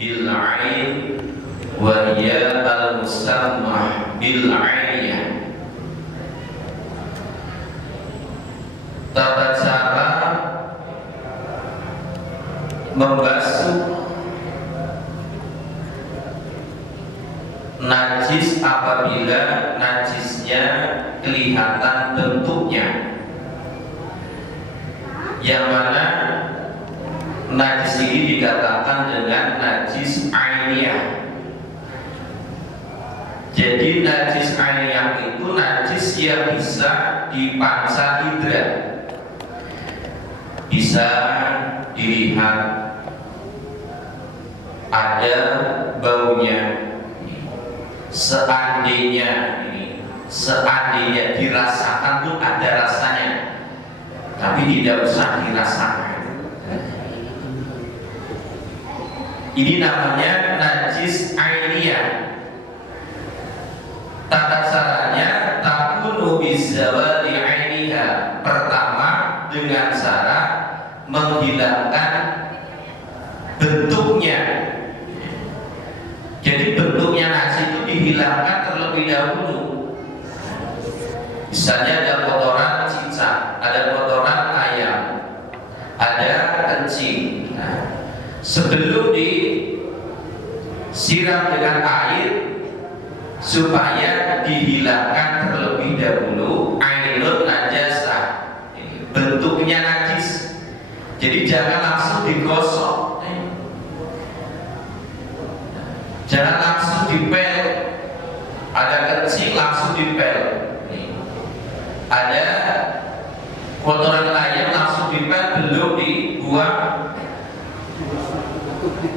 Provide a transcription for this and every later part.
bil ain wa hiya al musammah bil ainiyah. Tata cara membasuh najis apabila najisnya kelihatan bentuknya, yang mana najis ini dikatakan dengan najis ainiyah. Jadi najis ainiyah itu najis yang bisa dipanca indera, bisa dilihat, ada baunya. Seandainya dirasakan pun ada rasanya, tapi tidak usah dirasakan. Ini namanya najis ainiyah. Tata caranya takunu bizawali ainiha. Pertama, dengan cara menghilangkan bentuknya. Jadi bentuknya nasi itu dihilangkan terlebih dahulu. Misalnya ada kotoran cicak, ada kotoran ayam, ada kencing. Nah, sebelum disiram dengan air, supaya dihilangkan terlebih dahulu ainun najasah, bentuknya najis. Jadi jangan langsung digosok, jangan langsung dipel. Ada kencing langsung dipel, ada kotoran ayam langsung dipel, belum dibuang.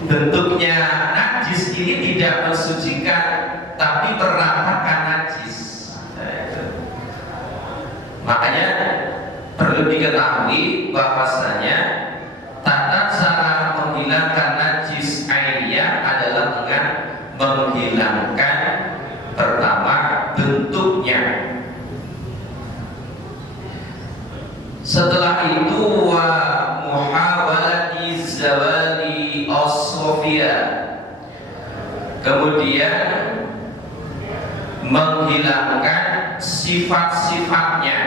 Bentuknya najis ini tidak mensucikan, tapi penampakan najis. Makanya perlu diketahui bahwasanya tata cara menghilangkan najis ainiyah adalah dengan menghilangkan pertama bentuknya. Setelah itu wa muhawalati zawali as-sofia, kemudian menghilangkan sifat-sifatnya.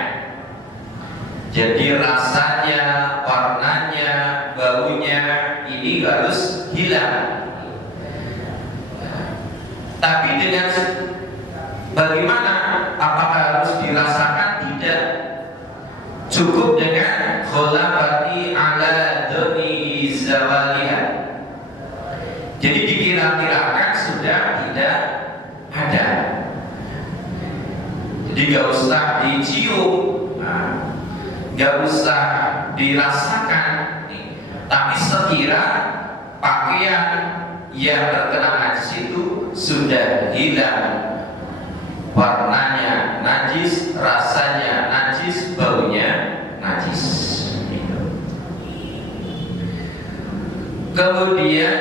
Jadi rasanya, warnanya, baunya ini harus hilang. Tapi dengan bagaimana? Apakah harus dirasakan? Tidak. Cukup dengan kholabati ala doni zawaliha. Jadi dikira-kirakan sudah tidak ada. Jadi gak usah dicium, gak usah dirasakan, tapi sekira pakaian yang terkena najis itu sudah hilang, warnanya najis, rasanya najis, baunya najis. Kemudian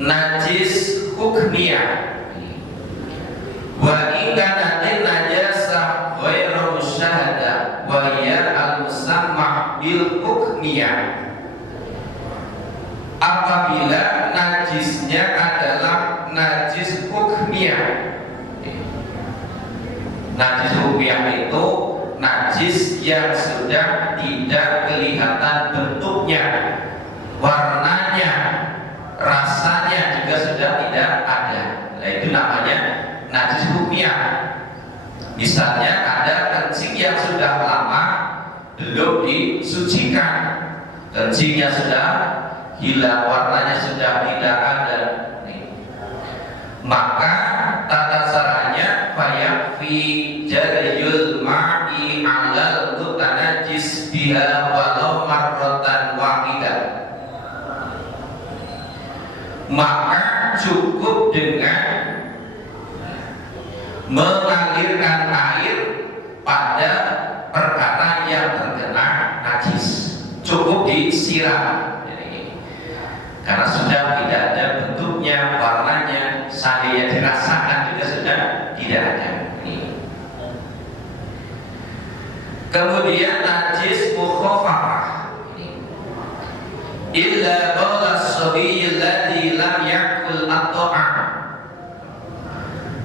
najis hukmiyah. Wa ingkanatin najasah ghairu musyahada wa hiya al-musammah bil hukmiyah. Apabila najisnya adalah najis hukmiyah. Najis hukmiyah itu najis yang sudah tidak kelihatan bentuknya, warnanya, rasanya juga sudah tidak ada. Nah, itu namanya najis hukmiyah. Misalnya ada kencing yang sudah lama belum disucikan, kencingnya sudah hilang, warnanya sudah tidak ada, maka tata caranya fayakfi jariyul ma'i alal mutanajjis biha walau marratan wahidah. Maka cukup dengan mengalirkan air pada perkara yang terkena najis, cukup disiram. Karena sudah tidak ada bentuknya, warnanya, seandainya dirasakan juga sudah tidak ada. Kemudian najis mukhafafah. illa qala as-sabiy alladhi lam yakul at-ta'am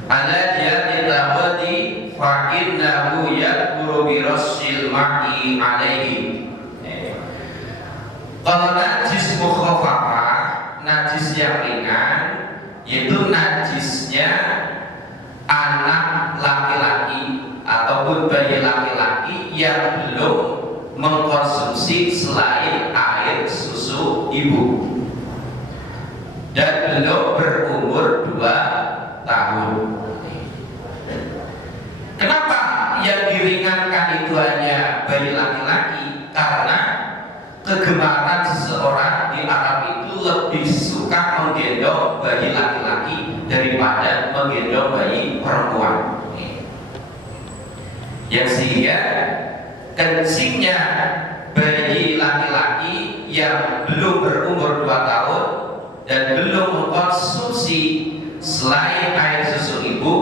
ala jihati tawadi fa innahu yakuru bi rasil ma'i alaihi. Kalau najis mukhafafah, najis yang ringan, yaitu najisnya anak laki-laki ataupun bayi laki-laki yang belum mengkonsumsi selain air susu ibu dan belum berumur 2 tahun. Kenapa yang diringankan itu hanya bayi laki-laki? Karena kegemaran seseorang di Arab itu lebih suka menggendong bayi laki-laki daripada menggendong bayi perempuan. Yang sehingga kencingnya bayi laki-laki yang belum berumur 2 tahun dan belum mengkonsumsi selain air susu ibu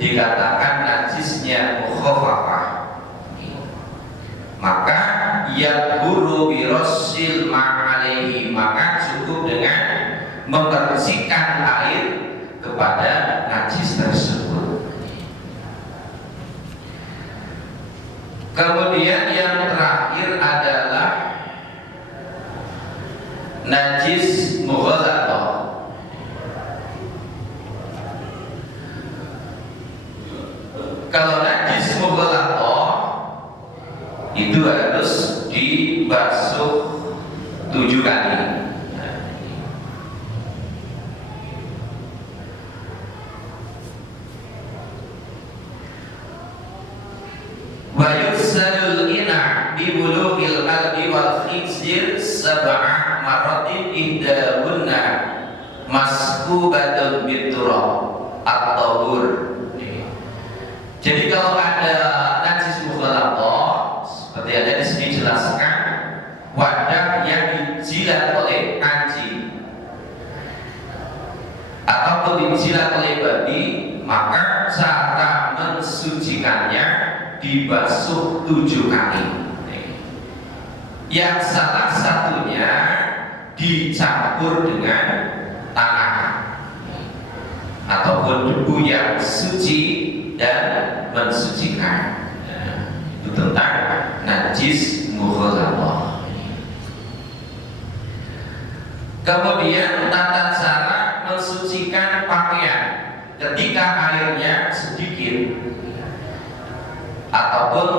dikatakan najisnya mukhafafah. Maka yadhuru bi rasil ma'alaihi, maka cukup dengan membersihkan air kepada najis tersebut. Kemudian yang terakhir adalah najis mughalladhah. Kalau najis mughalladhah itu harus dibasuh 7 kali. Wa yufsadul ina bi bulughil qalbi wal khizir sab'a maratin ihdahunna maskubatun biturab at-tahur. Jadi kalau ada najis mughalladhah seperti ada di sini jelaskan, wadah yang dijilat oleh anjing ataupun dijilat oleh babi, maka cara mensucikannya dibasuh 7 kali. Yang salah satunya dicampur dengan tanah ataupun debu yang suci dan mensucikan. Itu tentang najis mughalladhah. Kemudian tata cara mensucikan pakaian ketika airnya sedikit, ataupun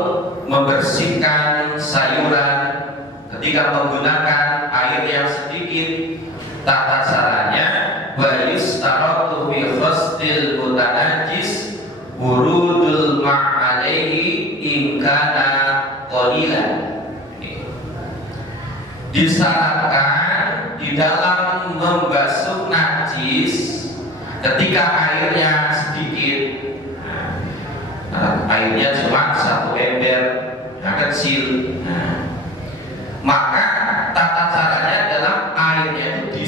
membersihkan sayuran ketika menggunakan air yang sedikit. Tata caranya wa yustaratu fi ghustil mutanajjis wurudul ma'alaihi in kana qalilan. Disyaratkan di dalam membasuh najis ketika airnya sedikit, airnya cuma 1 ember yang kecil, maka tata caranya adalah airnya itu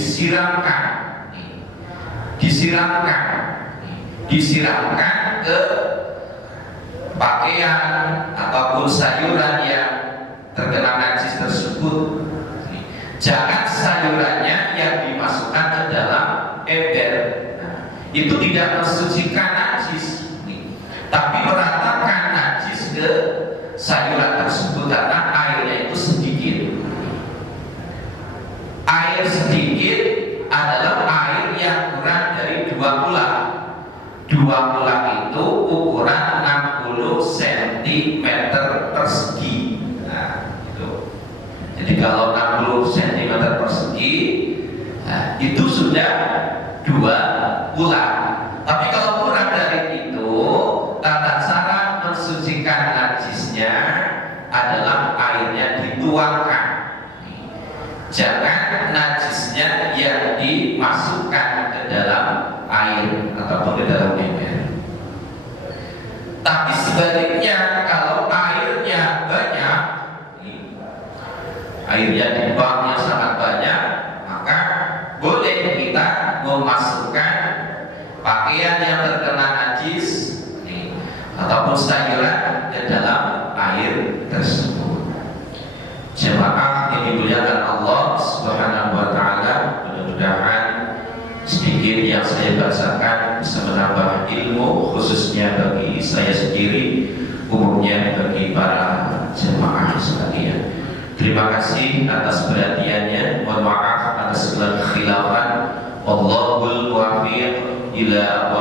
disiramkan ke pakaian ataupun sayuran yang terkena najis tersebut. Jangan sayurannya yang dimasukkan ke dalam ember. Itu tidak mensucikan najis, tapi meratakan najis ke sayuran tersebut karena airnya itu sedikit. Air sedikit adalah air yang kurang dari 2 kulang. 2 kulang itu ukuran 60 cm persegi. Nah, itu. Jadi kalau 60 cm persegi, nah, itu sudah 2 kulang. Tapi kalau kurang dari itu, tata cara mensucikan najisnya adalah airnya dituangkan. Jangan najisnya yang dimasukkan ke dalam air ataupun ke dalam ember. Tapi sebaliknya, kalau airnya banyak, airnya di baknya sangat banyak, maka boleh kita memasukkan pakaian yang terkena najis ataupun sayuran ke dalam air tersebut. Jemaah yang dimuliakan Allah Subhanahu yang saya bacakan bisa menambah ilmu, khususnya bagi saya sendiri, umumnya bagi para jemaah sekalian. Terima kasih atas perhatiannya. Mohon maaf atas segala kekhilafan. Wallahul muwaffiq ila